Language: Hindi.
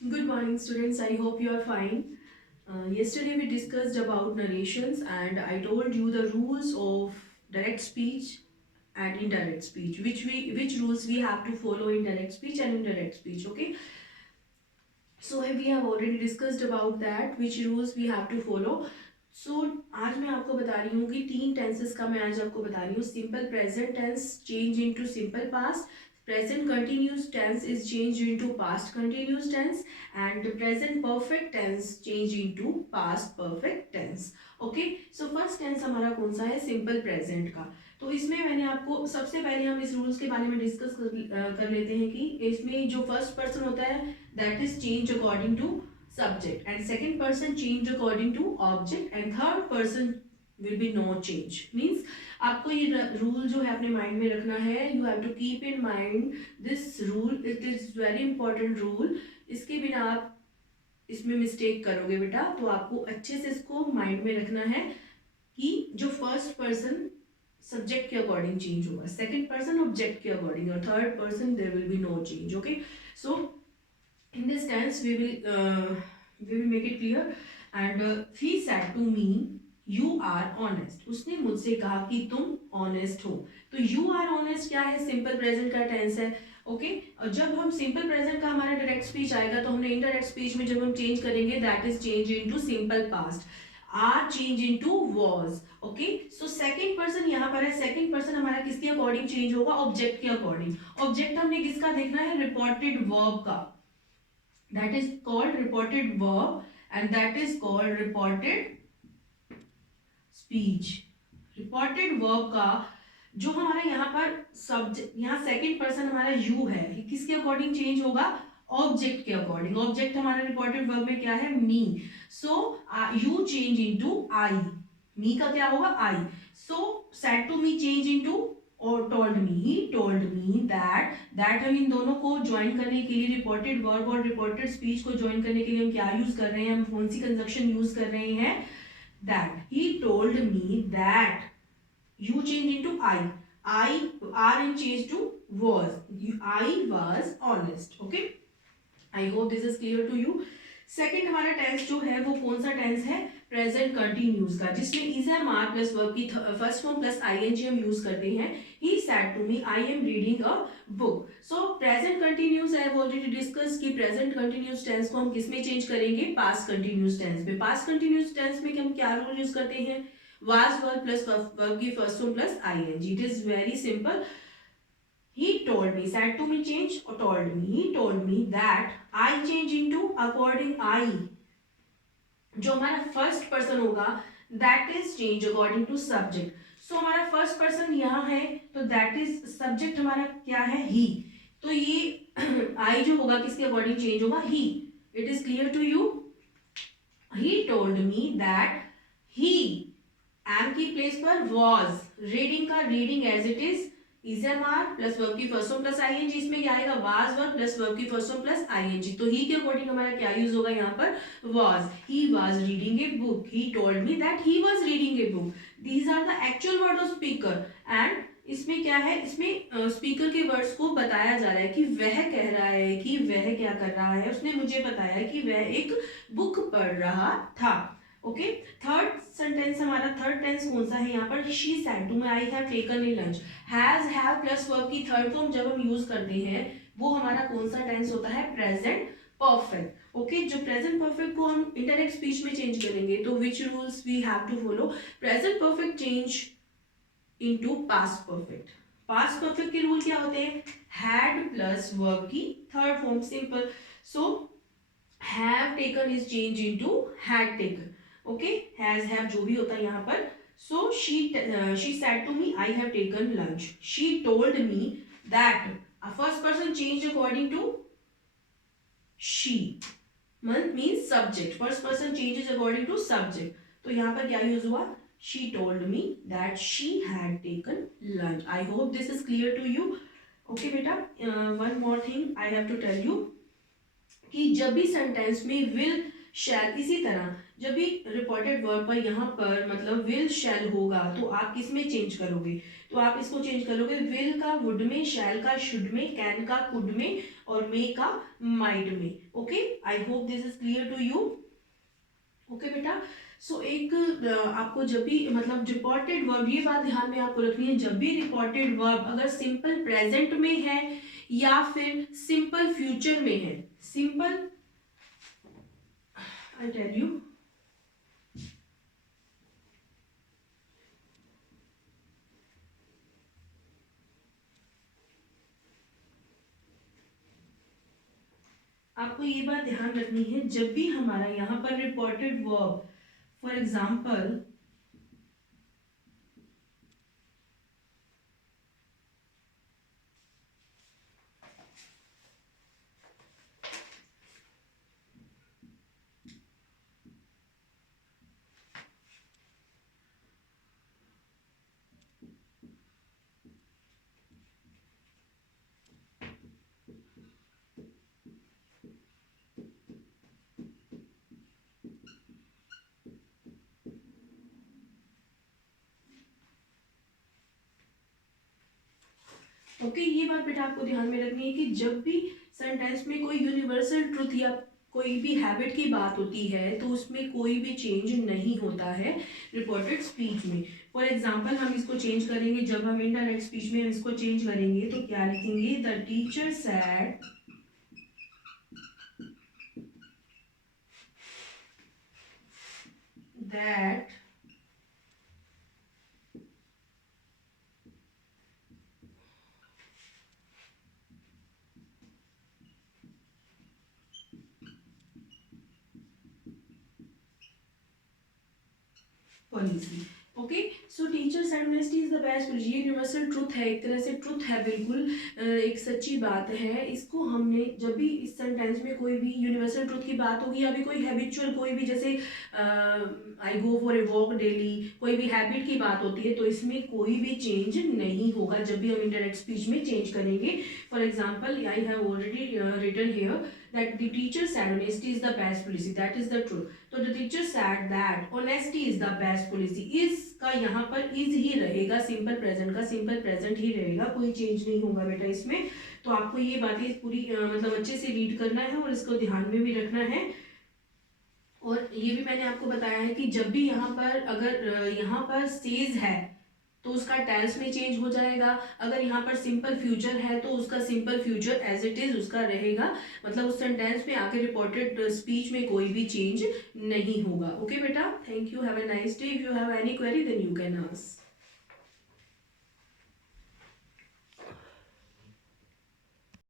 Good morning, students. I hope you are fine. Yesterday we discussed about narrations, and I told you the rules of direct speech and indirect speech. Which rules we have to follow in direct speech and indirect speech. Okay. So we have already discussed about that. Which rules we have to follow. So आज मैं आपको बता रही हूँ कि तीन टेंसेस का मैं आज आपको बता रही हूँ. Simple present tense change into simple past. Present continuous tense is changed into past continuous tense, and present perfect tense changed into past perfect tense. Okay, so first tense हमारा कौन सा है? सिंपल प्रेजेंट का. तो इसमें मैंने आपको सबसे पहले हम इस रूल्स के बारे में डिस्कस कर लेते हैं कि इसमें जो फर्स्ट पर्सन होता है that is changed according to subject, and second person changed according to object, and third person will be no change. Means आपको ये रूल जो है अपने माइंड में रखना है. You have to keep in mind this rule. It is very important rule. इसके बिना आप इसमें मिस्टेक करोगे बेटा, तो आपको अच्छे से इसको माइंड में रखना है कि जो फर्स्ट पर्सन सब्जेक्ट के अकॉर्डिंग चेंज होगा, सेकंड पर्सन ऑब्जेक्ट के अकॉर्डिंग, और third person there will be no change. Okay, so in this tense we will make it clear. And he said to me you are honest. उसने मुझसे कहा कि तुम ऑनेस्ट हो. तो you are honest क्या है? सिंपल प्रेजेंट का टेंस है. ओके, और जब हम सिंपल प्रेजेंट का हमारा डायरेक्ट स्पीच आएगा तो हमने इनडायरेक्ट स्पीच में जब हम चेंज करेंगे that is change into simple past. Are change into was. Okay, so second person यहाँ पर है. सेकंड पर्सन हमारा किसके अकॉर्डिंग चेंज होगा? ऑब्जेक्ट के अकॉर्डिंग. ऑब्जेक्ट हमने किसका देखना है? रिपोर्टेड वर्ब का. That is called reported verb, and that is called reported speech. Reported verb का जो हमारा यहाँ पर सब्जेक्ट, यहाँ सेकंड पर्सन हमारा यू है, किसके अकॉर्डिंग चेंज होगा? ऑब्जेक्ट के अकॉर्डिंग. ऑब्जेक्ट हमारा रिपोर्टेड वर्ब में क्या है? Me. So you change into I. Me का क्या होगा? I. So said to me change into और told me. He told me that हम इन दोनों को ज्वाइन करने के लिए, रिपोर्टेड वर्ब और रिपोर्टेड स्पीच को ज्वाइन करने के लिए हम क्या यूज कर रहे हैं? हम कौन सी कंजक्शन यूज कर रहे हैं? That. He told me that. You change into I. I are in change to was. I was honest. Okay, I hope this is clear to you. Second हमारा टेंस जो है वो कौन सा टेंस है? प्रेजेंट कंटिन्यूस का, जिसमें is am are plus verb की फर्स्ट फॉर्म प्लस आईएनजी हम यूज करते हैं. He said to me I am reading a book. So present continuous I have already discuss कि प्रेजेंट कंटिन्यूस टेंस को हम किस में चेंज करेंगे? पास्ट कंटिन्यूस टेंस में. पास्ट कंटिन्यूस टेंस में हम क्या रूल यूज करते हैं? वाज वर्ब प्लस वर्ब की first form plus I N G. It is very simple. He told me, said to me change or told me. He told me that I change into according I. जो हमारा फर्स्ट पर्सन होगा that is change according to subject. So हमारा फर्स्ट पर्सन यहाँ है तो दैट इज सब्जेक्ट हमारा क्या है? ही. तो ये आई जो होगा किसके अकॉर्डिंग चेंज होगा? He. It is clear to you. He told me that he am की प्लेस पर वॉज रीडिंग का reading as it is is am are plus verb की फर्स्ट फॉर्म प्लस आईएनजी. इसमें क्या आएगा? वाज वर्ब प्लस वर्ब की फर्स्ट फॉर्म प्लस आईएनजी. तो ही के अकॉर्डिंग हमारा क्या यूज होगा यहाँ पर? Was. He was reading a book. He told me that he was reading a book. These are the actual word of speaker. And इसमें क्या है? इसमें स्पीकर के वर्ड्स को बताया जा रहा है कि वह कह रहा है कि वह क्या कर रहा है. उसने मुझे बताया कि वह एक बुक पढ़ रहा था. ओके, थर्ड सेंटेंस हमारा थर्ड टेंस कौन सा है यहाँ पर? She said to me I have taken a lunch. Has have plus verb की थर्ड फॉर्म जब हम यूज करते हैं वो हमारा कौन सा टेंस होता है? Present perfect. ओके, जो प्रेजेंट परफेक्ट को हम इंडायरेक्ट स्पीच में चेंज करेंगे तो which rules we have to follow? Present perfect change into past perfect. Past perfect के रूल क्या होते हैं? हैड प्लस वर्ब की third form. Simple. So have taken is change into had taken. Okay, has have जो भी होता है यहाँ पर. So she said to me, I have taken lunch. She told me that. First person changed according to she. Means subject. First person changes according to subject. तो यहाँ पर क्या यूज हुआ? She told me that she had taken lunch. I hope this is clear to you. Okay बेटा, one more thing I have to tell you कि जब भी सेंटेंस में विल शैल, इसी तरह जब भी रिपोर्टेड वर्ब पर यहाँ पर मतलब विल शैल होगा तो आप किस में चेंज करोगे, तो आप इसको चेंज करोगे विल का वुड में, शैल का शुड में, कैन का कुड में और मे का माइट में। Okay, I hope this is clear to you. Okay बेटा, सो एक आपको जब भी मतलब रिपोर्टेड वर्ब, ये बात ध्यान में आपको रखनी है, जब भी रिपोर्टेड वर्ब अगर सिंपल प्रेजेंट में है या फिर सिंपल फ्यूचर में है, सिंपल आई टेल यू, आपको ये बात ध्यान रखनी है, जब भी हमारा यहाँ पर reported verb for example okay, ये बात बेटा आपको ध्यान में रखनी है कि जब भी सेंटेंस में कोई यूनिवर्सल ट्रुथ या कोई भी हैबिट की बात होती है तो उसमें कोई भी चेंज नहीं होता है रिपोर्टेड स्पीच में। फॉर एग्जाम्पल हम इसको चेंज करेंगे, जब हम इनडायरेक्ट स्पीच में हम इसको चेंज करेंगे तो क्या लिखेंगे, the teacher said that policy. Okay, so teacher said honesty is the best policy, ये यूनिवर्सल ट्रुथ है, एक तरह से ट्रुथ है, बिल्कुल एक सच्ची बात है। इसको हमने जब भी इस सेंटेंस में कोई भी यूनिवर्सल ट्रुथ की बात होगी या भी कोई हैबिचुअल कोई भी जैसे I go for a walk daily, कोई भी हैबिट की बात होती है तो इसमें कोई भी चेंज नहीं होगा जब भी हम इंडायरेक्ट स्पीच में चेंज करेंगे। For example I have already written here that the teacher said honesty is the best policy, that is the truth। तो the teacher said that honesty is the best policy, is का यहाँ पर is ही रहेगा, सिंपल प्रेजेंट का सिंपल प्रेजेंट ही रहेगा, कोई चेंज नहीं होगा बेटा इसमें। तो आपको ये बातें पूरी मतलब अच्छे से रीड करना है और इसको ध्यान में भी रखना है। और ये भी मैंने आपको बताया है कि जब भी यहाँ पर अगर यहाँ पर सेज है तो उसका टेल्स में चेंज हो जाएगा, अगर यहाँ पर सिंपल फ्यूचर है तो उसका simple future as it is उसका रहेगा, मतलब उस सेंटेंस में आगे रिपोर्टेड स्पीच में कोई भी चेंज नहीं होगा। ओके बेटा, thank you, have a nice day. If you have any query then you can ask.